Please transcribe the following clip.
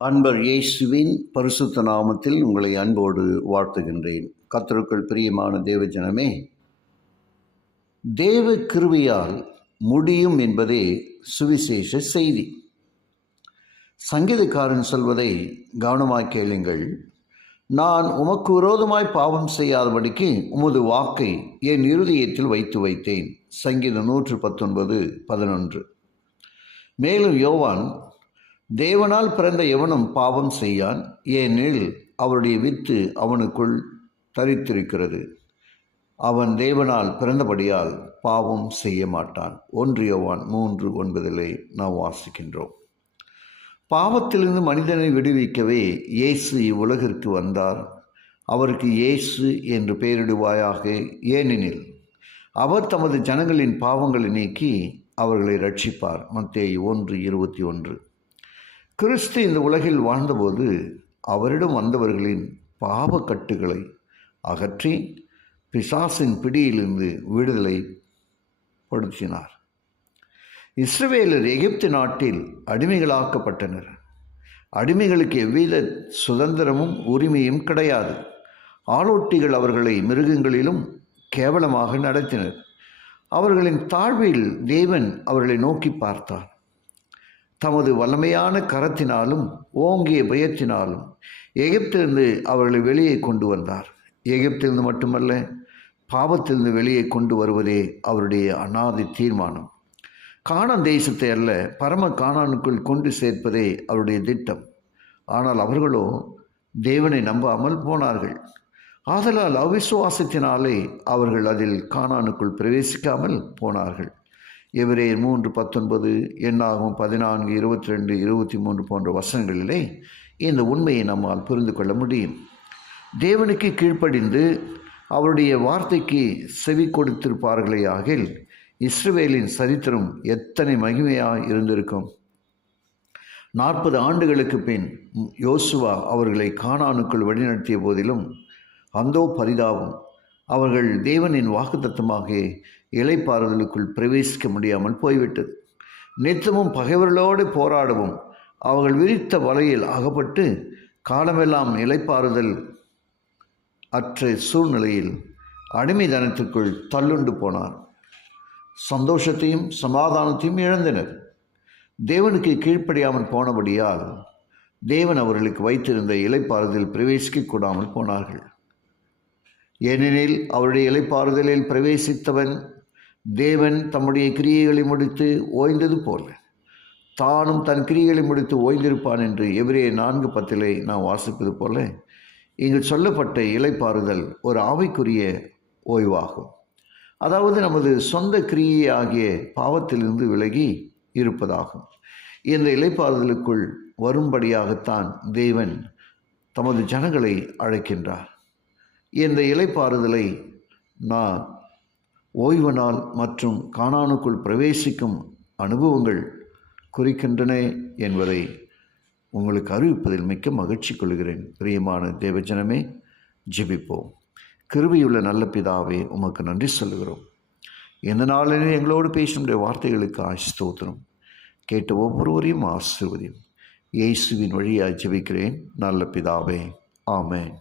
அன்பர் இயேசுவின் பரிசுத்த நாமத்தில் உங்களை அன்போடு வாழ்த்துகின்றேன். கர்த்தருக்குள் பிரியமான தேவஜனமே, தேவ கிருபையால் முடியும் என்பதே சுவிசேஷ செய்தி. சங்கீதக்காரன் சொல்வதை கவனமாய் கேளுங்கள். நான் உமக்கு விரோதமாய் பாவம் செய்யாதபடிக்கு உமது வாக்கை என் இருதயத்தில் வைத்தேன். சங்கீதம் 119:11. மேலும் யோவான், தேவனால் பிறந்த எவனும் பாவம் செய்யான், ஏனெனில் அவருடைய வித்து அவனுக்குள் தரித்திருக்கிறது. அவன் தேவனால் பிறந்தபடியால் பாவம் செய்ய மாட்டான். 1 யோவான் 3:9 நாம் வாசிக்கின்றோம். பாவத்திலிருந்து மனிதனை விடுவிக்கவே இயேசு இவ்வுலகிற்கு வந்தார். அவருக்கு இயேசு என்று பெயரிடுவாயாக, ஏனெனில் அவர் தமது ஜனங்களின் பாவங்களை நீக்கி அவர்களை ரட்சிப்பார். மத்தேயு 1:21. கிறிஸ்து இந்த உலகில் வாழ்ந்தபோது அவரிடம் வந்தவர்களின் பாவக்கட்டுகளை அகற்றி பிசாசின் பிடியிலிருந்து விடுதலை படுத்தினார். இஸ்ரவேலர் எகிப்து நாட்டில் அடிமைகளாக்கப்பட்டனர். அடிமைகளுக்கு எவ்வித சுதந்திரமும் உரிமையும் கிடையாது. ஆளோட்டிகள் அவர்களை மிருகங்களிலும் கேவலமாக நடத்தினர். அவர்களின் தாழ்வில் தேவன் அவர்களை நோக்கி பார்த்தார். தமது வல்லமையான கரத்தினாலும் ஓங்கிய பயத்தினாலும் எகிப்திலிருந்து அவர்களை வெளியே கொண்டு வந்தார். எகிப்திலிருந்து மட்டுமல்ல, பாவத்திலிருந்து வெளியே கொண்டு வருவதே அவருடைய அநாதி தீர்மானம். கானான் தேசத்தை அல்ல, பரம கானானுக்குள் கொண்டு சேர்ப்பதே அவருடைய திட்டம். ஆனால் அவர்களோ தேவனை நம்பாமல் போனார்கள். ஆதலால் அவிசுவாசத்தினாலே அவர்கள் அதில் கானானுக்குள் பிரவேசிக்காமல் போனார்கள். எபிரேயர் 3:19, என்னாகும் 14, 22, 23 போன்ற வசனங்களிலே இந்த உண்மையை நம்மால் புரிந்து கொள்ள முடியும். தேவனுக்கு கீழ்ப்படிந்து அவருடைய வார்த்தைக்கு செவி கொடுத்திருப்பார்களே ஆகில் இஸ்ரவேலின் சரித்திரம் எத்தனை மகிமையாக இருந்திருக்கும். 40 ஆண்டுகளுக்கு பின் யோசுவா அவர்களை கானானுக்குள் வழிநடத்திய போதிலும் அந்தோ பரிதாபம், அவர்கள் தேவனின் வாக்குத்தத்தமாக இளைப்பாறுதலுக்குள் பிரவேசிக்க முடியாமல் போய்விட்டது. நித்தமும் பகைவர்களோடு போராடவும் அவர்கள் விரித்த வலையில் அகப்பட்டு காலமெல்லாம் இளைப்பாறுதல் அற்ற சூழ்நிலையில் அடிமைதனத்திற்குள் தள்ளுண்டு போனார். சந்தோஷத்தையும் சமாதானத்தையும் இழந்தனர். தேவனுக்கு கீழ்ப்படியாமல் போனபடியால் தேவன் அவர்களுக்கு வைத்திருந்த இளைப்பாறுதல் பிரவேசிக்க கூடாமல் போனார்கள். ஏனெனில் அவருடைய இளைப்பாறுதலில் பிரவேசித்தவன் தேவன் தம்முடைய கிரியைகளை முடித்து ஓய்ந்தது போல தானும் தன் கிரியைகளை முடித்து ஓய்ந்திருப்பான் என்று எபிரேயர் 4:10 நாம் வாசிப்பது போல இங்கு சொல்லப்பட்ட இளைப்பாறுதல் ஒரு ஆவிக்குரிய ஓய்வாகும். அதாவது நமது சொந்த கிரியை ஆகிய பாவத்திலிருந்து விலகி இருப்பதாகும். இந்த இளைப்பாறுதலுக்குள் வரும்படியாகத்தான் தேவன் தமது ஜனங்களை அழைக்கின்றார். இந்த இளைப்பாறுதலை நான் ஓய்வு நாள் மற்றும் கானானுக்குள் பிரவேசிக்கும் அனுபவங்கள் குறிக்கின்றன என்பதை உங்களுக்கு அறிவிப்பதில் மிக்க மகிழ்ச்சி கொள்கிறேன். பிரியமான தேவஜனமே, ஜெபிப்போம். கிருபையுள்ள நல்ல பிதாவே, உமக்கு நன்றி சொல்லுகிறோம். எந்த நாளிலும் எங்களோடு பேசும் வார்த்தைகளுக்கு ஸ்தோத்திரம். கேட்ட ஒவ்வொருவரையும் ஆசீர்வதியும். இயேசுவின் வழியாக ஜெபிக்கிறேன் நல்ல பிதாவே, ஆமென்.